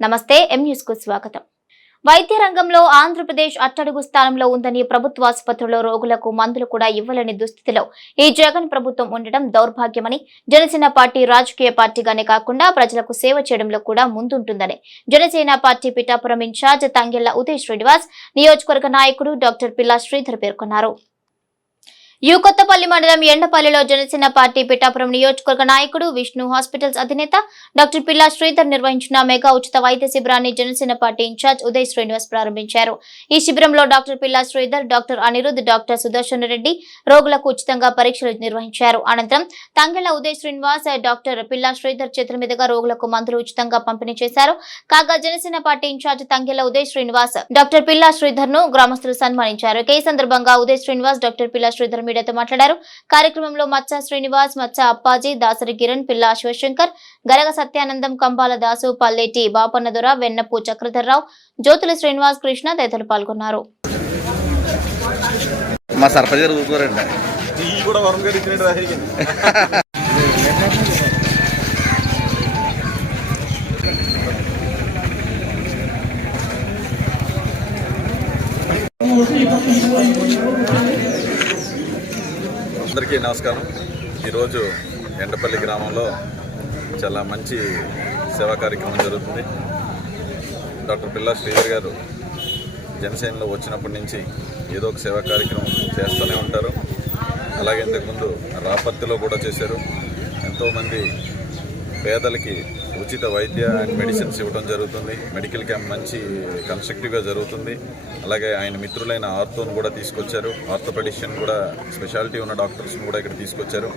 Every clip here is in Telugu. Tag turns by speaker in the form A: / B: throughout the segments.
A: నమస్తే ఎం న్యూస్కు స్వాగతం. వైద్య రంగంలో ఆంధ్రప్రదేశ్ అట్టడుగు స్థానంలో ఉందని ప్రభుత్వ ఆసుపత్రుల్లో రోగులకు మందులు కూడా ఇవ్వలేని దుస్థితిలో ఈ జగన్ ప్రభుత్వం ఉండడం దౌర్భాగ్యమని జనసేన పార్టీ రాజకీయ పార్టీగానే కాకుండా ప్రజలకు సేవ చేయడంలో కూడా ముందుంటుందని జనసేన పార్టీ పిఠాపురం ఇన్ఛార్జ్ తంగెళ్ళ ఉదయ్ శ్రీనివాస్ నియోజకవర్గ నాయకుడు డాక్టర్ పిల్లా శ్రీధర్ పేర్కొన్నారు. యు కొత్తపల్లి మండలం ఎండపల్లిలో జనసేన పార్టీ పిఠాపురం నియోజకవర్గ నాయకుడు విష్ణు హాస్పిటల్స్ అధినేత డాక్టర్ పిల్లా శ్రీధర్ నిర్వహించిన మెగా ఉచిత వైద్య శిబిరాన్ని జనసేన పార్టీ ఇన్ఛార్జ్ ఉదయ్ శ్రీనివాస్ ప్రారంభించారు. ఈ శిబిరంలో doctor Pilla Sridhar doctor Anirudh doctor Sudarshan Reddy రోగులకు ఉచితంగా పరీక్షలు నిర్వహించారు. అనంతరం తంగెళ్ళ ఉదయ్ శ్రీనివాస్ డాక్టర్ పిల్లా శ్రీధర్ చేతుల మీదుగా రోగులకు మందులు ఉచితంగా పంపిణీ చేశారు. కాగా Janasena party in-charge Tangella Uday Srinivas doctor Pilla శ్రీధర్ను గ్రామస్తులు సన్మానించారు. ఈ సందర్భంగా ఉదయ్ శ్రీనివాస్ డాక్టర్ పిల్లా శ్రీధర్ మీడియాతో మాట్లాడారు. కార్యక్రమంలో మచ్చ శ్రీనివాస్ మచ్చ అప్పాజీ దాసరి కిరణ్ పిల్లా శివశంకర్ గరగ సత్యానందం కంబాల దాసు పల్లెటి బాపన్నదొర వెన్నపు చక్రధర్రావు జ్యోతుల శ్రీనివాస్ కృష్ణ తదితరులు పాల్గొన్నారు. మా సర్పంచ్ గారు ఊరుకోరండి.
B: అందరికీ నమస్కారం. ఈరోజు ఎండపల్లి గ్రామంలో చాలా మంచి సేవా కార్యక్రమం జరుగుతుంది. డాక్టర్ పిల్లా శ్రీధర్ గారు జనసేనలో వచ్చినప్పటి నుంచి ఏదో ఒక సేవా కార్యక్రమం చేస్తూనే ఉంటారు. అలాగే ఇంతకుముందు రాపత్తిలో కూడా చేశారు. ఎంతోమంది పేదలకి ఉచిత వైద్య అండ్ మెడిసిన్స్ ఇవ్వడం జరుగుతుంది. మెడికల్ క్యాంప్ మంచి కన్స్ట్రక్టివ్గా జరుగుతుంది. అలాగే ఆయన మిత్రులైన ఆర్థోను కూడా తీసుకొచ్చారు. ఆర్థోపెడిషియన్ కూడా స్పెషాలిటీ ఉన్న డాక్టర్స్ని కూడా ఇక్కడ తీసుకొచ్చారు.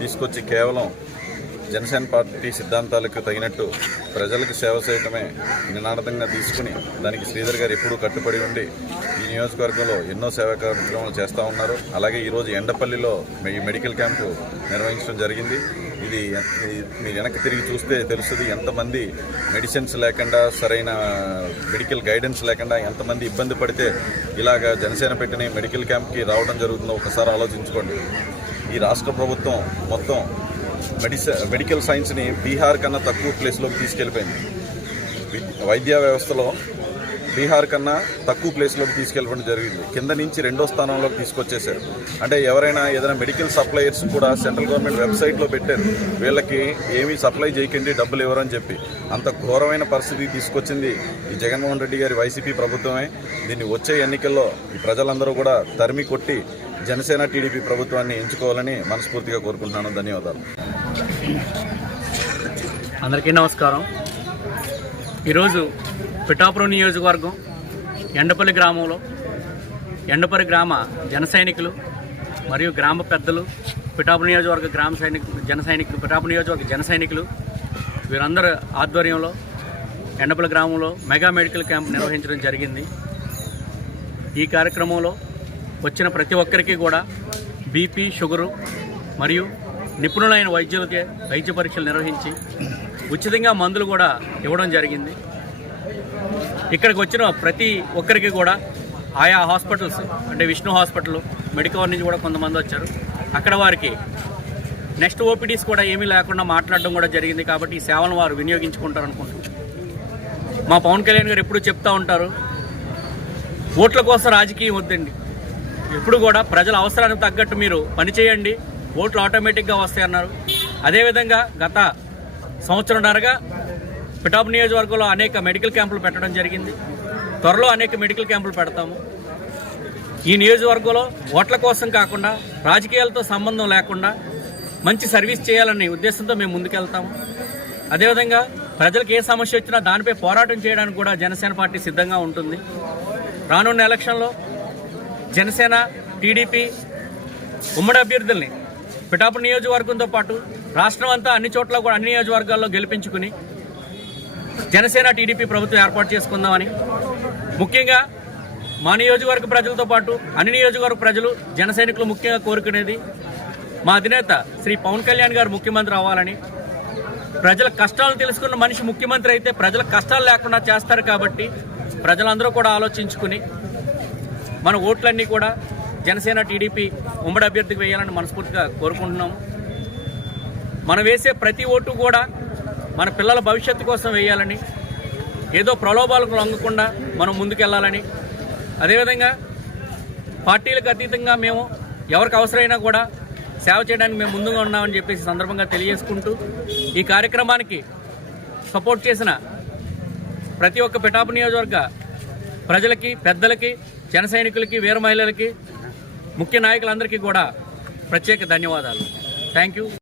B: తీసుకొచ్చి కేవలం జనసేన పార్టీ సిద్ధాంతాలకు తగినట్టు ప్రజలకు సేవ చేయటమే నినాదంగా తీసుకుని దానికి శ్రీధర్ గారు ఎప్పుడూ కట్టుబడి ఉండి ఈ నియోజకవర్గంలో ఎన్నో సేవా కార్యక్రమాలు చేస్తూ ఉన్నారు. అలాగే ఈరోజు ఎండపల్లిలో ఈ మెడికల్ క్యాంపు నిర్వహించడం జరిగింది. ఇది ఇది మీరు వెనక్కి తిరిగి చూస్తే తెలుస్తుంది ఎంతమంది మెడిసిన్స్ లేకుండా సరైన మెడికల్ గైడెన్స్ లేకుండా ఎంతమంది ఇబ్బంది పడితే ఇలాగ జనసేన పెట్టిన మెడికల్ క్యాంప్కి రావడం జరుగుతుందో ఒకసారి ఆలోచించుకోండి. ఈ రాష్ట్ర ప్రభుత్వం మొత్తం మెడిస మెడికల్ సైన్స్ని బీహార్ కన్నా తక్కువ ప్లేస్లోకి తీసుకెళ్ళిపోయింది. వైద్య వ్యవస్థలో బీహార్ కన్నా తక్కువ ప్లేస్లోకి తీసుకెళ్ళడం జరిగింది. కింద నుంచి రెండో స్థానంలోకి తీసుకొచ్చేసారు అంటే ఎవరైనా ఏదైనా మెడికల్ సప్లయర్స్ కూడా సెంట్రల్ గవర్నమెంట్ వెబ్సైట్లో పెట్టారు. వీళ్ళకి ఏమీ సప్లై చేయకండి డబ్బులు ఇవ్వరని చెప్పి. అంత ఘోరమైన పరిస్థితి తీసుకొచ్చింది ఈ జగన్మోహన్ రెడ్డి గారి వైసీపీ ప్రభుత్వమే. దీన్ని వచ్చే ఎన్నికల్లో ఈ ప్రజలందరూ కూడా తరిమి కొట్టి జనసేన టీడీపీ ప్రభుత్వాన్ని ఎంచుకోవాలని మనస్ఫూర్తిగా కోరుకుంటున్నాను. ధన్యవాదాలు.
C: అందరికీ నమస్కారం. ఈరోజు పిఠాపురం నియోజకవర్గం ఎండపల్లి గ్రామంలో. ఎండపల్లి గ్రామ జన సైనికులు మరియు గ్రామ పెద్దలు పిఠాపురం నియోజకవర్గ గ్రామ సైనికులు జన సైనికులు పిఠాపురం నియోజకవర్గ జన సైనికులు వీరందరి ఆధ్వర్యంలో ఎండపల్లి గ్రామంలో మెగా మెడికల్ క్యాంప్ నిర్వహించడం జరిగింది. ఈ కార్యక్రమంలో వచ్చిన ప్రతి ఒక్కరికి కూడా బీపీ షుగరు మరియు నిపుణులైన వైద్యులకే వైద్య పరీక్షలు నిర్వహించి ఉచితంగా మందులు కూడా ఇవ్వడం జరిగింది. ఇక్కడికి వచ్చిన ప్రతి ఒక్కరికి కూడా ఆయా హాస్పిటల్స్ అంటే విష్ణు హాస్పిటల్ మెడికవర్ నుంచి కూడా కొంతమంది వచ్చారు. అక్కడ వారికి నెక్స్ట్ ఓపీడీస్ కూడా ఏమీ లేకుండా మాట్లాడడం కూడా జరిగింది కాబట్టి ఈ సేవలను వారు వినియోగించుకుంటారు అనుకుంటున్నాను మా పవన్ కళ్యాణ్ గారు ఎప్పుడూ చెప్తూ ఉంటారు ఓట్ల కోసం రాజకీయం వద్దండి. ఎప్పుడు కూడా ప్రజల అవసరానికి తగ్గట్టు మీరు పనిచేయండి ఓట్లు ఆటోమేటిక్గా వస్తాయన్నారు. అదేవిధంగా గత సంవత్సరంన్నరగా పిటాపు నియోజకవర్గంలో అనేక మెడికల్ క్యాంపులు పెట్టడం జరిగింది. త్వరలో అనేక మెడికల్ క్యాంపులు పెడతాము. ఈ నియోజకవర్గంలో ఓట్ల కోసం కాకుండా రాజకీయాలతో సంబంధం లేకుండా మంచి సర్వీస్ చేయాలనే ఉద్దేశంతో మేము ముందుకెళ్తాము. అదేవిధంగా ప్రజలకు ఏ సమస్య వచ్చినా దానిపై పోరాటం చేయడానికి కూడా జనసేన పార్టీ సిద్ధంగా ఉంటుంది. రానున్న ఎలక్షన్లో జనసేన టీడీపీ ఉమ్మడి అభ్యర్థుల్ని పిఠాపురం నియోజకవర్గంతో పాటు రాష్ట్రం అంతా అన్ని చోట్ల కూడా అన్ని నియోజకవర్గాల్లో గెలిపించుకుని జనసేన టీడీపీ ప్రభుత్వం ఏర్పాటు చేసుకుందామని. ముఖ్యంగా మా నియోజకవర్గ ప్రజలతో పాటు అన్ని నియోజకవర్గ ప్రజలు జనసైనికులు ముఖ్యంగా కోరుకునేది మా అధినేత శ్రీ పవన్ కళ్యాణ్ గారు ముఖ్యమంత్రి అవ్వాలని. ప్రజల కష్టాలు తెలుసుకున్న మనిషి ముఖ్యమంత్రి అయితే ప్రజల కష్టాలు లేకుండా చేస్తారు కాబట్టి ప్రజలందరూ కూడా ఆలోచించుకుని మన ఓట్లన్నీ కూడా జనసేన టీడీపీ ఉమ్మడి అభ్యర్థికి వేయాలని మనస్ఫూర్తిగా కోరుకుంటున్నాము. మనం వేసే ప్రతి ఓటు కూడా మన పిల్లల భవిష్యత్తు కోసం వేయాలని ఏదో ప్రలోభాలకు లొంగకుండా మనం ముందుకెళ్ళాలని అదేవిధంగా పార్టీలకు అతీతంగా మేము ఎవరికి అవసరమైనా కూడా సేవ చేయడానికి మేము ముందుగా ఉన్నామని చెప్పేసి సందర్భంగా తెలియజేసుకుంటూ ఈ కార్యక్రమానికి సపోర్ట్ చేసిన ప్రతి ఒక్క పిఠాపు నియోజకవర్గ ప్రజలకి పెద్దలకి జన సైనికులకి వీర మహిళలకి ముఖ్య నాయకులందరికీ కూడా ప్రత్యేక ధన్యవాదాలు. Thank you